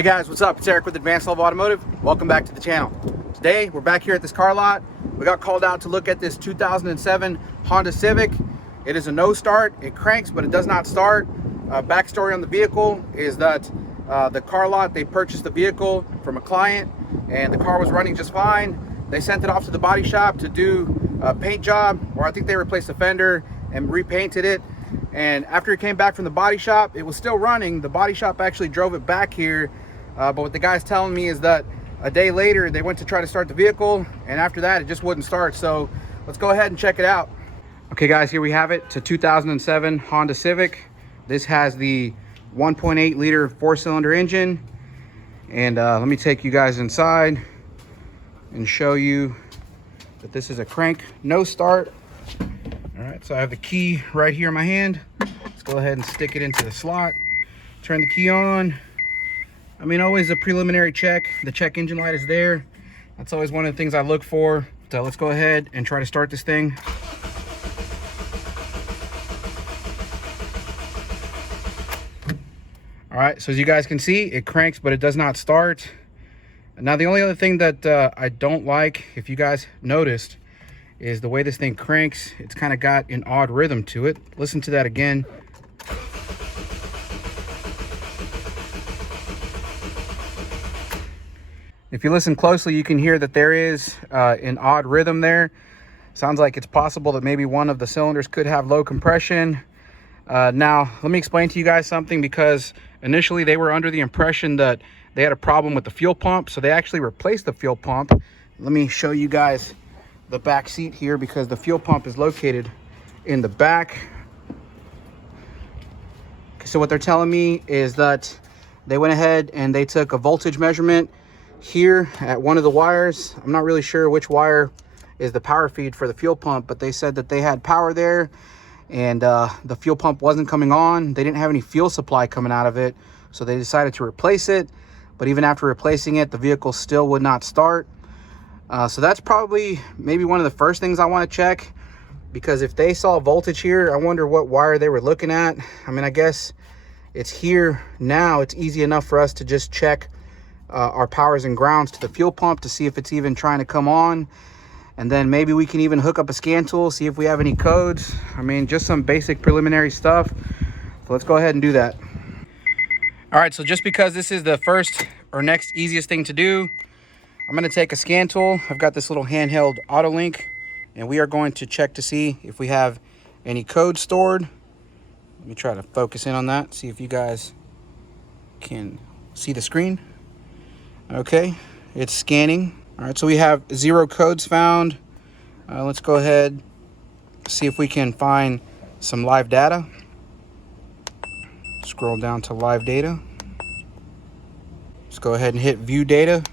Hey guys, what's up? It's Eric with Advanced Level Automotive. Welcome back to the channel. Today, we're back here at this car lot. We got called out to look at this 2007 Honda Civic. It is a no start. It cranks, but it does not start. Backstory on the vehicle is that the car lot, they purchased the vehicle from a client and the car was running just fine. They sent it off to the body shop to do a paint job, or I think they replaced the fender and repainted it. And after it came back from the body shop, it was still running. The body shop actually drove it back here. But what the guy's telling me is that a day later, they went to try to start the vehicle. And after that, it just wouldn't start. So let's go ahead and check it out. Okay, guys, here we have it. It's a 2007 Honda Civic. This has the 1.8 liter 4-cylinder engine. And let me take you guys inside and show you that this is a crank no start. All right, so I have the key right here in my hand. Let's go ahead and stick it into the slot. Turn the key on. I mean, always a preliminary check. The check engine light is there. That's always one of the things I look for. So let's go ahead and try to start this thing. All right, so as you guys can see, it cranks, but it does not start. Now, the only other thing that I don't like, if you guys noticed, is the way this thing cranks. It's kind of got an odd rhythm to it. Listen to that again. If you listen closely, you can hear that there is an odd rhythm there. Sounds like it's possible that maybe one of the cylinders could have low compression. Now, let me explain to you guys something, because initially they were under the impression that they had a problem with the fuel pump. So they actually replaced the fuel pump. Let me show you guys the back seat here, because the fuel pump is located in the back. So what they're telling me is that they went ahead and they took a voltage measurement here at one of the wires. I'm not really sure which wire is the power feed for the fuel pump, but they said that they had power there and the fuel pump wasn't coming on. They didn't have any fuel supply coming out of it, so they decided to replace it. But even after replacing it, the vehicle still would not start. So that's probably maybe one of the first things I want to check, because if they saw voltage here, I wonder what wire they were looking at. I mean, I guess it's here now. It's easy enough for us to just check our powers and grounds to the fuel pump to see if it's even trying to come on. And then maybe we can even hook up a scan tool, see if we have any codes. I mean, just some basic preliminary stuff. So let's go ahead and do that. All right, so just because this is the first or next easiest thing to do, I'm going to take a scan tool. I've got this little handheld auto link, and we are going to check to see if we have any code stored. Let me try to focus in on that, see if you guys can see the screen. Okay, it's scanning. All right, so we have 0 codes found. Let's go ahead, see if we can find some live data. Scroll down to live data. Let's go ahead and hit view data.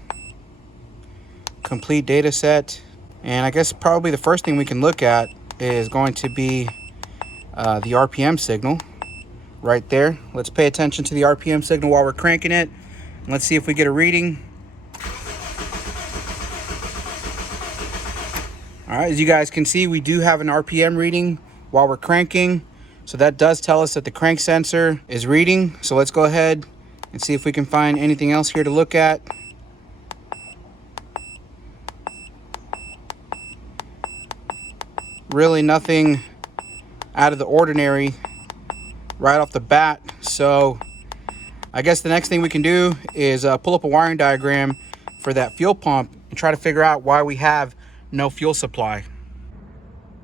Complete data set. And I guess probably the first thing we can look at is going to be the RPM signal right there. Let's pay attention to the RPM signal while we're cranking it. And let's see if we get a reading. All right, as you guys can see, we do have an RPM reading while we're cranking. So that does tell us that the crank sensor is reading. So let's go ahead and see if we can find anything else here to look at. Really nothing out of the ordinary right off the bat. So I guess the next thing we can do is pull up a wiring diagram for that fuel pump and try to figure out why we have no fuel supply.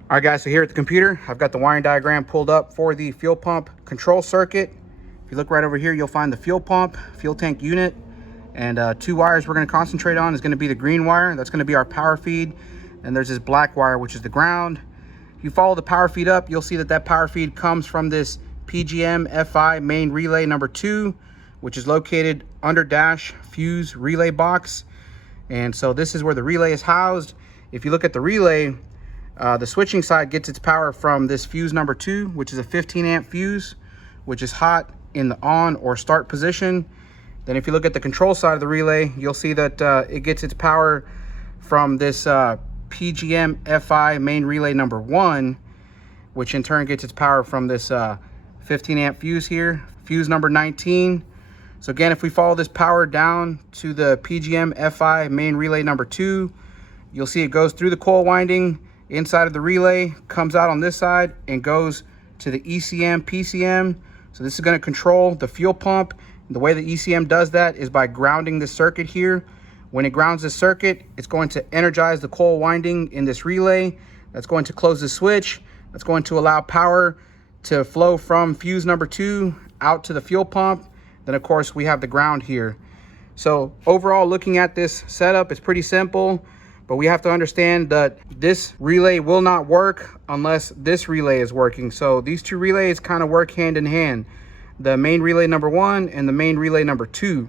All right, guys, so here at the computer, I've got the wiring diagram pulled up for the fuel pump control circuit. If you look right over here, you'll find the fuel pump, fuel tank unit, and 2 wires we're going to concentrate on is going to be the green wire. That's going to be our power feed. And there's this black wire, which is the ground. If you follow the power feed up, you'll see that that power feed comes from this PGM FI main relay number 2, which is located under dash fuse relay box. And so this is where the relay is housed. If you look at the relay, the switching side gets its power from this fuse number 2, which is a 15 amp fuse, which is hot in the on or start position. Then if you look at the control side of the relay, you'll see that it gets its power from this PGM FI main relay number 1, which in turn gets its power from this 15 amp fuse here, fuse number 19. So again, if we follow this power down to the PGM FI main relay number 2, you'll see it goes through the coil winding inside of the relay, comes out on this side, and goes to the ECM PCM. So this is going to control the fuel pump. The way the ECM does that is by grounding this circuit here. When it grounds this circuit, it's going to energize the coil winding in this relay. That's going to close the switch. That's going to allow power to flow from fuse number 2 out to the fuel pump. Then of course we have the ground here. So overall, looking at this setup, it's pretty simple, but we have to understand that this relay will not work unless this relay is working. So these two relays kind of work hand in hand, the main relay number 1 and the main relay number 2.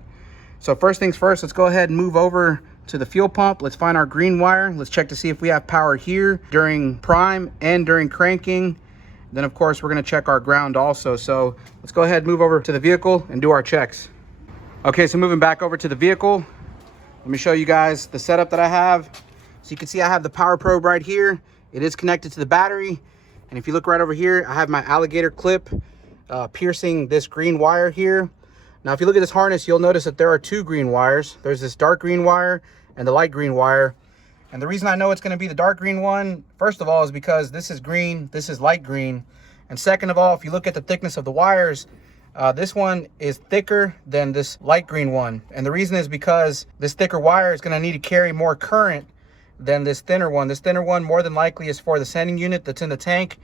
So first things first, let's go ahead and move over to the fuel pump. Let's find our green wire. Let's check to see if we have power here during prime and during cranking. Then of course we're going to check our ground also. So let's go ahead and move over to the vehicle and do our checks. Okay, so moving back over to the vehicle, let me show you guys the setup that I have. So you can see I have the power probe right here. It is connected to the battery. And if you look right over here, I have my alligator clip piercing this green wire here. Now, if you look at this harness, you'll notice that there are 2 green wires. There's this dark green wire and the light green wire. And the reason I know it's going to be the dark green one, first of all, is because this is green, this is light green. And second of all, if you look at the thickness of the wires, this one is thicker than this light green one. And the reason is because this thicker wire is going to need to carry more current than this thinner one. This thinner one more than likely is for the sending unit that's in the tank,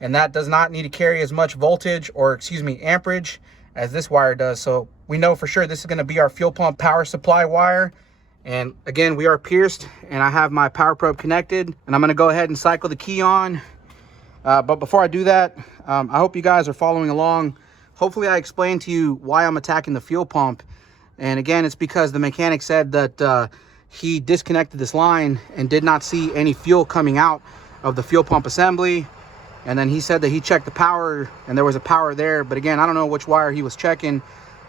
and that does not need to carry as much voltage, or excuse me, amperage, as this wire does. So we know for sure this is going to be our fuel pump power supply wire. And again, we are pierced, and I have my power probe connected, and I'm going to go ahead and cycle the key on. But before I do that, I hope you guys are following along. Hopefully I explained to you why I'm attacking the fuel pump. And again, it's because the mechanic said that he disconnected this line and did not see any fuel coming out of the fuel pump assembly. And then he said that he checked the power and there was a power there. But again, I don't know which wire he was checking.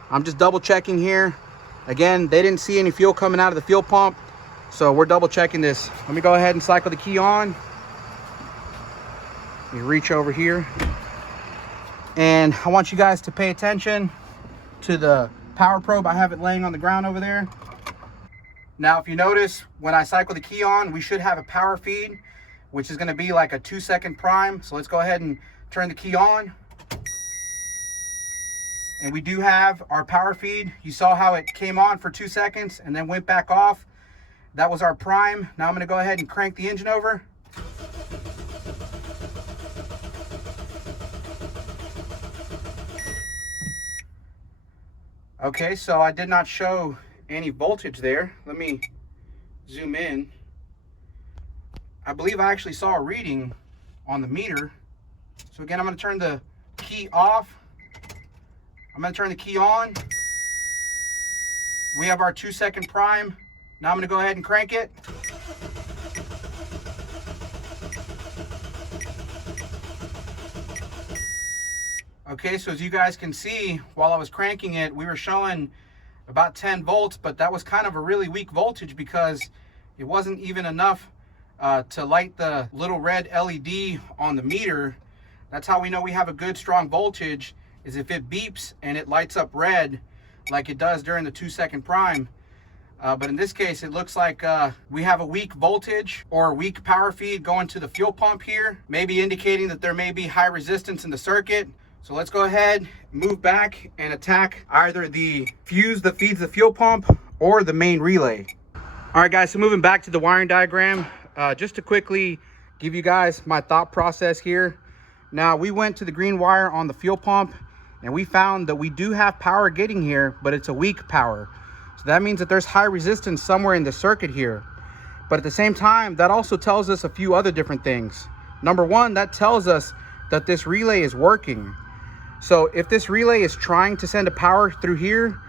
I'm just double checking here. Again, they didn't see any fuel coming out of the fuel pump, so we're double checking this. Let me go ahead and cycle the key on. Let me reach over here. And I want you guys to pay attention to the power probe. I have it laying on the ground over there. Now, if you notice, when I cycle the key on, we should have a power feed, which is going to be like a 2-second prime. So let's go ahead and turn the key on. And we do have our power feed. You saw how it came on for 2 seconds and then went back off. That was our prime. Now I'm going to go ahead and crank the engine over. Okay, so I did not show any voltage there. Let me zoom in. I believe I actually saw a reading on the meter. So again, I'm going to turn the key off. I'm going to turn the key on. We have our 2-second prime. Now I'm going to go ahead and crank it. Okay, so as you guys can see, while I was cranking it, we were showing about 10 volts, but that was kind of a really weak voltage because it wasn't even enough to light the little red LED on the meter. That's how we know we have a good strong voltage, is if it beeps and it lights up red like it does during the 2-second prime. But in this case, it looks like we have a weak voltage or a weak power feed going to the fuel pump here, maybe indicating that there may be high resistance in the circuit. So let's go ahead, move back and attack either the fuse that feeds the fuel pump or the main relay. All right, guys, so moving back to the wiring diagram, just to quickly give you guys my thought process here. Now, we went to the green wire on the fuel pump and we found that we do have power getting here, but it's a weak power. So that means that there's high resistance somewhere in the circuit here. But at the same time, that also tells us a few other different things. Number one, that tells us that this relay is working. So if this relay is trying to send a power through here,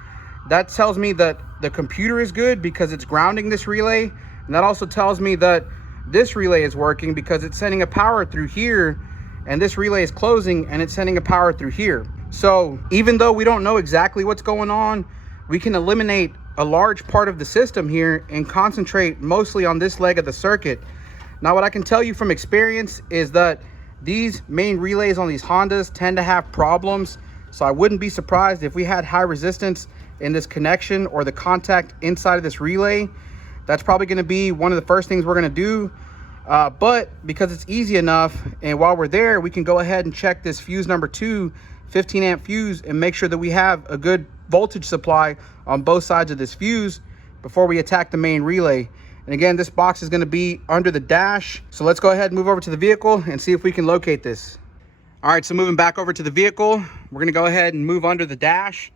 that tells me that the computer is good because it's grounding this relay. And that also tells me that this relay is working because it's sending a power through here, and this relay is closing and it's sending a power through here. So even though we don't know exactly what's going on, we can eliminate a large part of the system here and concentrate mostly on this leg of the circuit. Now, what I can tell you from experience is that these main relays on these Hondas tend to have problems. So I wouldn't be surprised if we had high resistance in this connection or the contact inside of this relay. That's probably going to be one of the first things we're going to do. But because it's easy enough, and while we're there, we can go ahead and check this fuse number 2, 15 amp fuse, and make sure that we have a good voltage supply on both sides of this fuse before we attack the main relay. And again, this box is going to be under the dash. So let's go ahead and move over to the vehicle and see if we can locate this. All right, so moving back over to the vehicle, we're going to go ahead and move under the dash.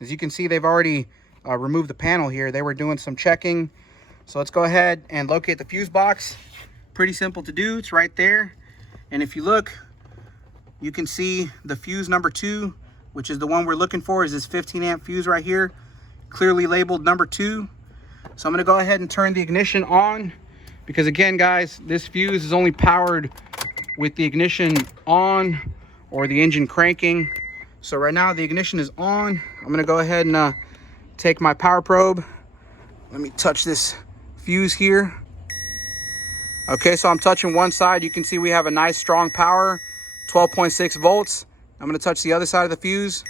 As you can see, they've already removed the panel here. They were doing some checking. So let's go ahead and locate the fuse box. Pretty simple to do. It's right there. And if you look, you can see the fuse number 2, which is the one we're looking for, is this 15 amp fuse right here, clearly labeled number 2. So I'm going to go ahead and turn the ignition on, because again, guys, this fuse is only powered with the ignition on or the engine cranking. So right now the ignition is on. I'm going to go ahead and take my power probe. Let me touch this fuse here. Okay, so I'm touching one side. You can see we have a nice strong power, 12.6 volts. I'm going to touch the other side of the fuse.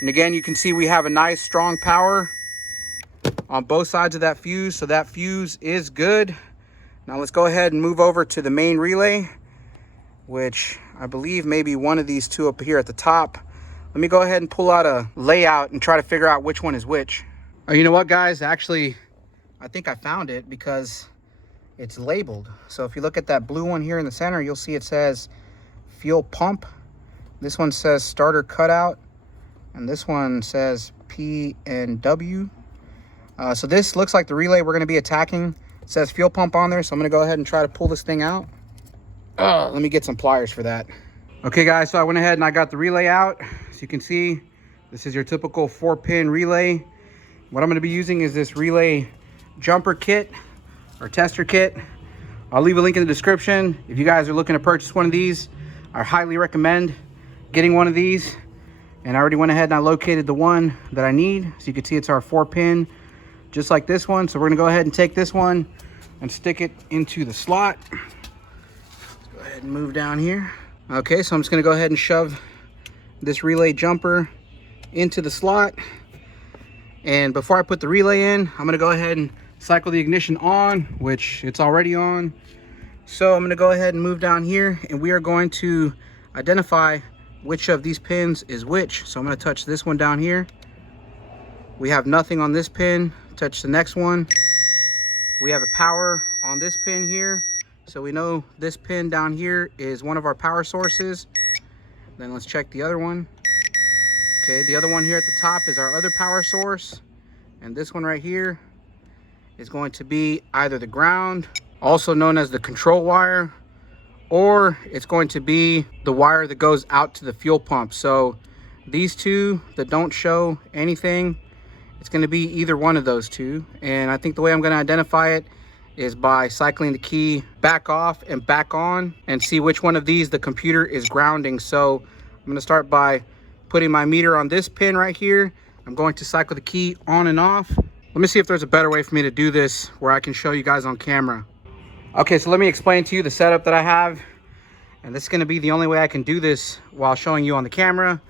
And again, you can see we have a nice strong power on both sides of that fuse. So that fuse is good. Now let's go ahead and move over to the main relay, which I believe maybe one of these two up here at the top. Let me go ahead and pull out a layout and try to figure out which one is which. Oh, you know what, guys? Actually, I think I found it because it's labeled. So if you look at that blue one here in the center, you'll see it says fuel pump. This one says starter cutout, and this one says P and W. So this looks like the relay we're going to be attacking. It says fuel pump on there, so I'm going to go ahead and try to pull this thing out. Let me get some pliers for that. Okay, guys, so I went ahead and I got the relay out. As you can see, this is your typical 4-pin relay. What I'm going to be using is this relay jumper kit or tester kit. I'll leave a link in the description. If you guys are looking to purchase one of these, I highly recommend getting one of these. And I already went ahead and I located the one that I need. So you can see it's our 4-pin, just like this one. So we're going to go ahead and take this one and stick it into the slot. Let's go ahead and move down here. Okay, so I'm just going to go ahead and shove this relay jumper into the slot. And before I put the relay in, I'm going to go ahead and cycle the ignition on, which it's already on. So I'm going to go ahead and move down here, and we are going to identify which of these pins is which. So I'm going to touch this one down here. We have nothing on this pin. Touch the next one. We have a power on this pin here, so we know this pin down here is one of our power sources. Then let's check the other one. Okay, the other one here at the top is our other power source, and this one right here is going to be either the ground, also known as the control wire, or it's going to be the wire that goes out to the fuel pump. So these two that don't show anything, it's going to be either one of those two. And I think the way I'm going to identify it is by cycling the key back off and back on and see which one of these the computer is grounding. So I'm going to start by putting my meter on this pin right here. I'm going to cycle the key on and off. Let me see if there's a better way for me to do this where I can show you guys on camera. Okay, so let me explain to you the setup that I have. And this is going to be the only way I can do this while showing you on the camera,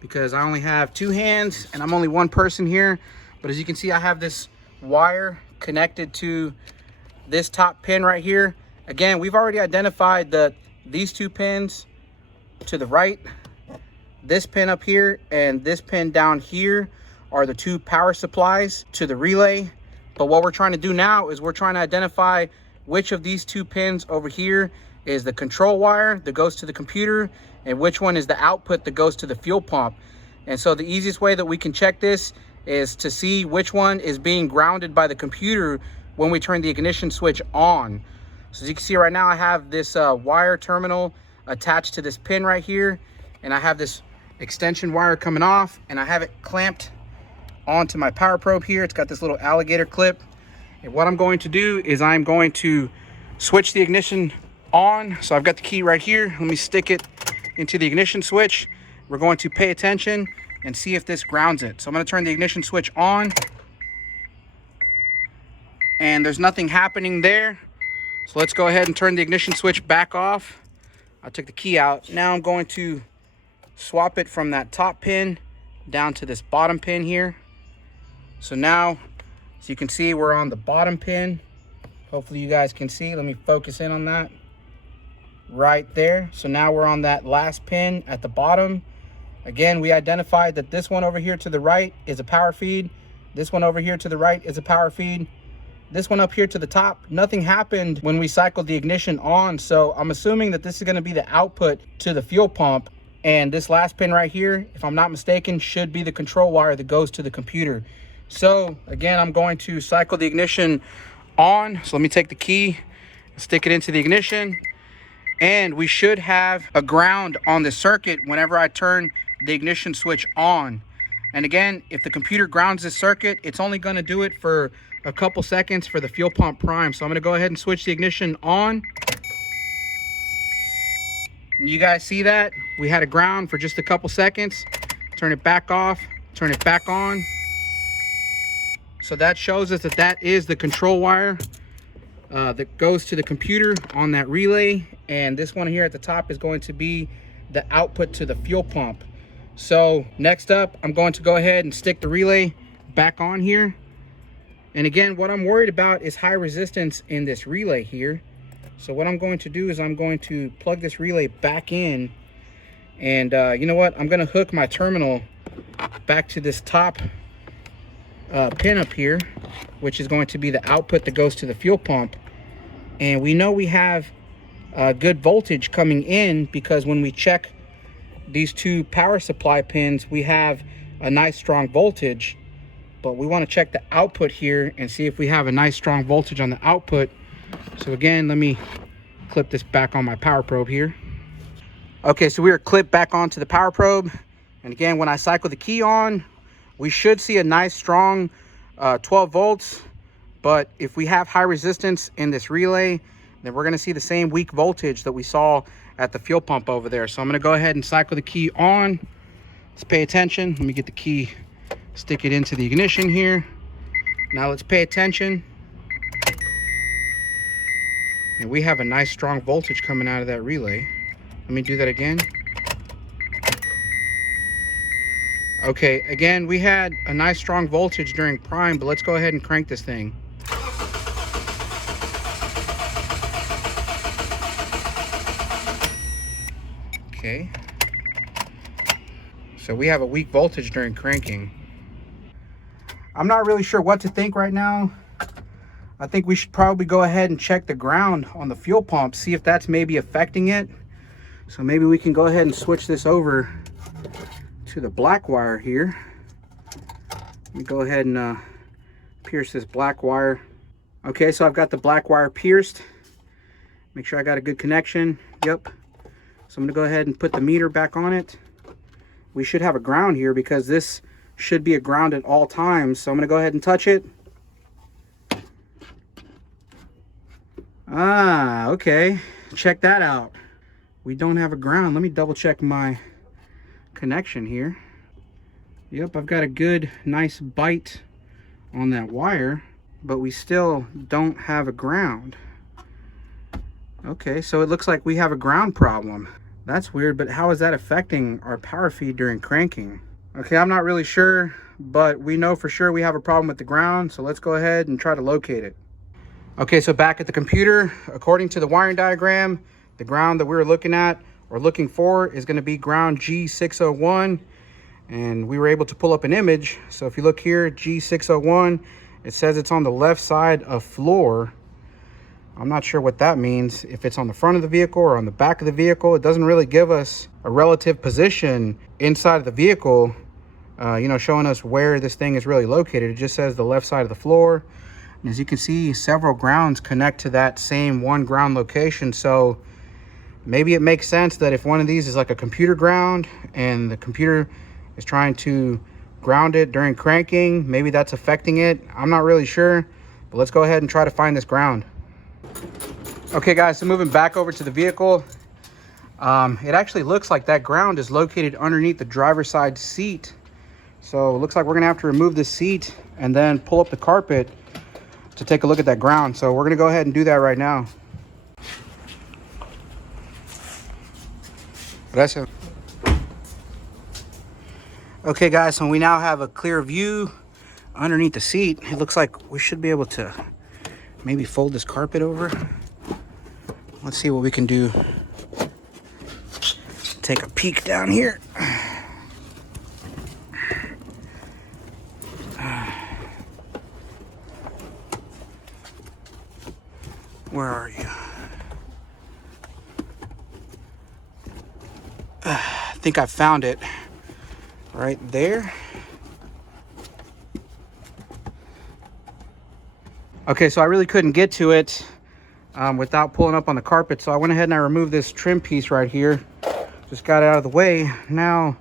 because I only have 2 hands and I'm only one person here. But as you can see, I have this wire connected to this top pin right here. Again, we've already identified that these 2 pins to the right, this pin up here and this pin down here, are the 2 power supplies to the relay. But what we're trying to do now is we're trying to identify which of these 2 pins over here is the control wire that goes to the computer and which one is the output that goes to the fuel pump. And so the easiest way that we can check this is to see which one is being grounded by the computer when we turn the ignition switch on. So as you can see right now, I have this wire terminal attached to this pin right here, and I have this extension wire coming off, and I have it clamped onto my power probe here. It's got this little alligator clip. And what I'm going to do is I'm going to switch the ignition on. So I've got the key right here. Let me stick it into the ignition switch. We're going to pay attention and see if this grounds it. So I'm going to turn the ignition switch on, and there's nothing happening there. So let's go ahead and turn the ignition switch back off. I took the key out. Now I'm going to swap it from that top pin down to this bottom pin here. So now, as you can see, we're on the bottom pin. Hopefully you guys can see. Let me focus in on that right there. So now we're on that last pin at the bottom. Again, we identified that this one over here to the right is a power feed. This one over here to the right is a power feed. This one up here to the top, nothing happened when we cycled the ignition on. So I'm assuming that this is going to be the output to the fuel pump. And this last pin right here, if I'm not mistaken, should be the control wire that goes to the computer. So again, I'm going to cycle the ignition on. So let me take the key, stick it into the ignition, and we should have a ground on the circuit whenever I turn the ignition switch on. And again, if the computer grounds this circuit, it's only going to do it for a couple seconds for the fuel pump prime. So I'm going to go ahead and switch the ignition on. And you guys see that? We had a ground for just a couple seconds. Turn it back off, turn it back on. So that shows us that that is the control wire that goes to the computer on that relay. And this one here at the top is going to be the output to the fuel pump. So next up, I'm going to go ahead and stick the relay back on here. And again, what I'm worried about is high resistance in this relay here. So what I'm going to do is I'm going to plug this relay back in. And you know what? I'm going to hook my terminal back to this top pin up here, which is going to be the output that goes to the fuel pump. And we know we have good voltage coming in because when we check these two power supply pins, we have a nice strong voltage. But we want to check the output here and see if we have a nice strong voltage on the output. So again, let me clip this back on my power probe here. Okay, so we are clipped back onto the power probe. And again, when I cycle the key on, we should see a nice strong 12 volts. But if we have high resistance in this relay, then we're going to see the same weak voltage that we saw at the fuel pump over there. So I'm going to go ahead and cycle the key on. Let's pay attention. Let me get the key, stick it into the ignition here. Now let's pay attention. And we have a nice strong voltage coming out of that relay. Let me do that again. Okay, again, we had a nice strong voltage during prime, but let's go ahead and crank this thing. Okay. So we have a weak voltage during cranking. I'm not really sure what to think right now. I think we should probably go ahead and check the ground on the fuel pump, see if that's maybe affecting it. So maybe we can go ahead and switch this over to the black wire here. Let me go ahead and pierce this black wire. Okay, so I've got the black wire pierced. Make sure I got a good connection. Yep. So I'm going to go ahead and put the meter back on it. We should have a ground here because this should be a ground at all times. So I'm going to go ahead and touch it. Ah, okay. Check that out. We don't have a ground. Let me double check my connection here. Yep, I've got a good, nice bite on that wire, but we still don't have a ground. Okay, so it looks like we have a ground problem. That's weird, but how is that affecting our power feed during cranking? Okay, I'm not really sure, but we know for sure we have a problem with the ground, so let's go ahead and try to locate it. Okay, so back at the computer, according to the wiring diagram, the ground that we were looking at or looking for is going to be ground G601, and we were able to pull up an image. So if you look here, G601, it says it's on the left side of floor. I'm not sure what that means, if it's on the front of the vehicle or on the back of the vehicle. It doesn't really give us a relative position inside of the vehicle, you know, showing us where this thing is really located. It just says the left side of the floor. And as you can see, several grounds connect to that same one ground location. So maybe it makes sense that if one of these is like a computer ground and the computer is trying to ground it during cranking, maybe that's affecting it. I'm not really sure, but let's go ahead and try to find this ground. Okay guys, so moving back over to the vehicle, it actually looks like that ground is located underneath the driver's side seat. So it looks like we're gonna have to remove this seat and then pull up the carpet to take a look at that ground. So we're gonna go ahead and do that right now. Gracias. Okay guys, so we now have a clear view underneath the seat. It looks like we should be able to maybe fold this carpet over. Let's see what we can do. Take a peek down here. Where are you? I think I found it right there. Okay, so I really couldn't get to it without pulling up on the carpet, so I went ahead and I removed this trim piece right here. Just got it out of the way. Now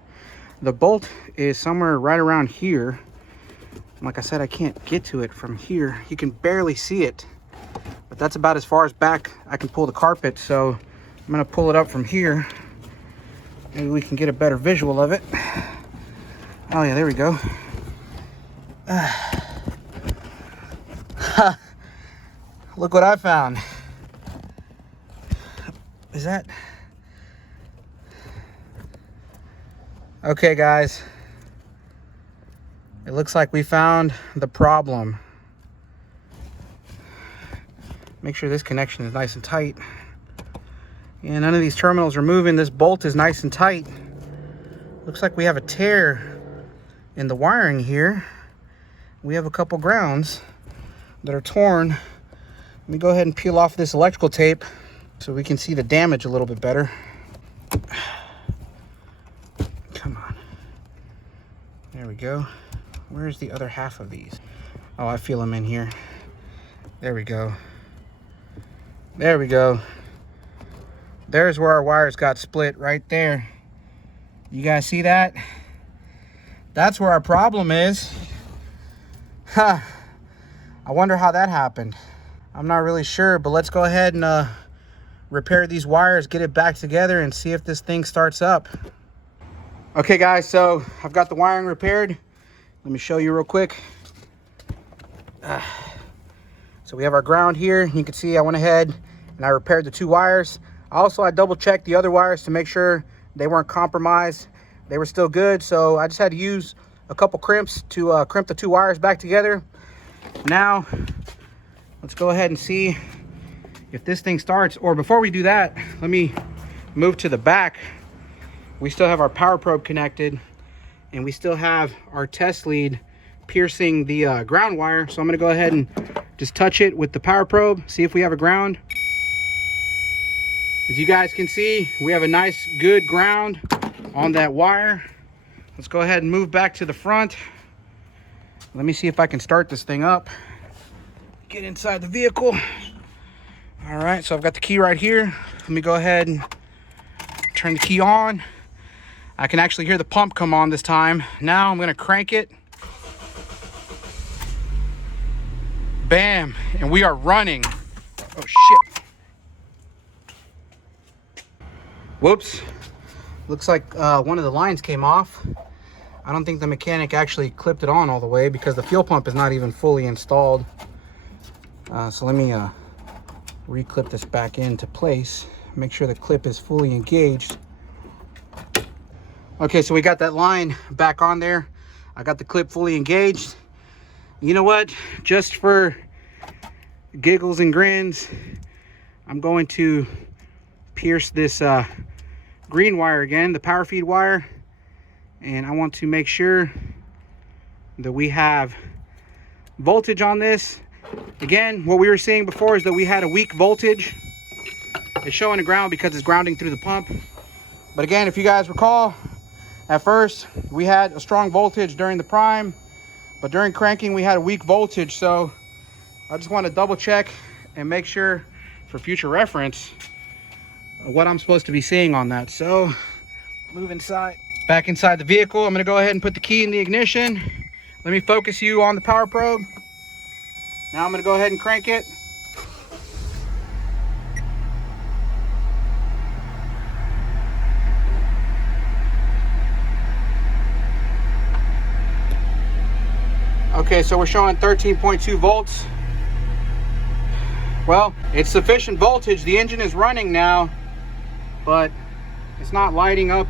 the bolt is somewhere right around here. Like I said, I can't get to it from here. You can barely see it, but that's about as far as back I can pull the carpet. So I'm gonna pull it up from here. Maybe we can get a better visual of it. Oh yeah, there we go. Look what I found. Is that? Okay guys, it looks like we found the problem. Make sure this connection is nice and tight. Yeah, none of these terminals are moving. This bolt is nice and tight. Looks like we have a tear in the wiring here. We have a couple grounds that are torn. Let me go ahead and peel off this electrical tape so we can see the damage a little bit better. Come on. There we go. Where's the other half of these? Oh, I feel them in here. There we go. There we go. There's where our wires got split right there. You guys see that? That's where our problem is. Huh. I wonder how that happened. I'm not really sure, but let's go ahead and repair these wires, get it back together, and see if this thing starts up. Okay guys, so I've got the wiring repaired. Let me show you real quick. So we have our ground here. You can see I went ahead and I repaired the two wires. Also, I double checked the other wires to make sure they weren't compromised. They were still good, so I just had to use a couple crimps to crimp the two wires back together. Now, let's go ahead and see if this thing starts. Or before we do that, let me move to the back. We still have our power probe connected, and we still have our test lead piercing the ground wire. So I'm gonna go ahead and just touch it with the power probe, see if we have a ground. As you guys can see, we have a nice good ground on that wire. Let's go ahead and move back to the front. Let me see if I can start this thing up. Get inside the vehicle. All right, so I've got the key right here. Let me go ahead and turn the key on. I can actually hear the pump come on this time. Now I'm gonna crank it. Bam, and we are running. Oh shit. Whoops. Looks like one of the lines came off. I don't think the mechanic actually clipped it on all the way because the fuel pump is not even fully installed. So let me re-clip this back into place. Make sure the clip is fully engaged. Okay, so we got that line back on there. I got the clip fully engaged. You know what? Just for giggles and grins, I'm going to pierce this green wire again, the power feed wire, and I want to make sure that we have voltage on this. Again, what we were seeing before is that we had a weak voltage. It's showing the ground because it's grounding through the pump. But again, if you guys recall, at first we had a strong voltage during the prime, but during cranking we had a weak voltage. So I just want to double check and make sure for future reference what I'm supposed to be seeing on that. So move inside, back inside the vehicle. I'm going to go ahead and put the key in the ignition. Let me focus you on the power probe. Now I'm going to go ahead and crank it. Okay, so we're showing 13.2 volts. Well, it's sufficient voltage. The engine is running now, but it's not lighting up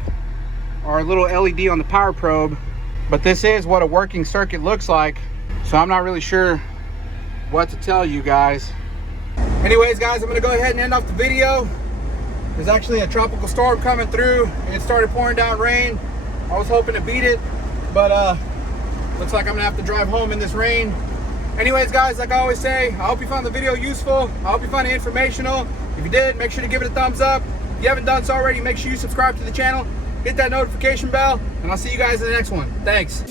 our little LED on the power probe. But this is what a working circuit looks like. So I'm not really sure what to tell you guys. Anyways, guys, I'm gonna go ahead and end off the video. There's actually a tropical storm coming through. It started pouring down rain. I was hoping to beat it, but looks like I'm gonna have to drive home in this rain. Anyways, guys, like I always say, I hope you found the video useful. I hope you found it informational. If you did, make sure to give it a thumbs up. If you haven't done so already, make sure you subscribe to the channel, hit that notification bell, and I'll see you guys in the next one. Thanks.